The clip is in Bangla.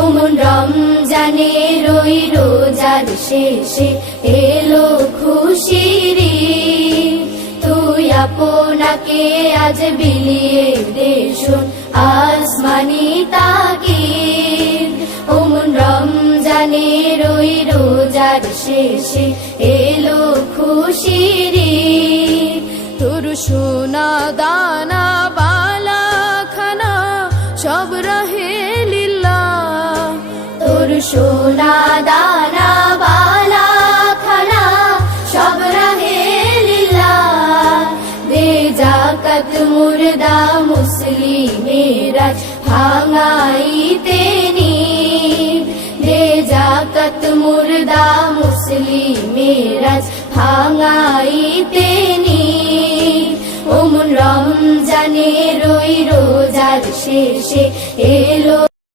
ওমন রমজানে রই রোজার শেষে এলো খুশির ঈদ। তুই আপনাকে আজ বিলিয়ে দে শোন আসমানি তাকিদ। ওমন রমজানে রই রোজার শেষে এলো খুশির ঈদ। তোর সোনা দানা বালা খানা সব রহে লিল্লাহ। তোর সোনা দানা বালা খানা সব রহে লিল্লাহ। দে যাকাত মুর্দা মুসলিমেরা ভাঙাইতে নিদ। দে যাকাত মুর্দা মুসলিমেরা ভাঙাইতে নিদ। ওমন রমজানে রই রোজার শেষে এলো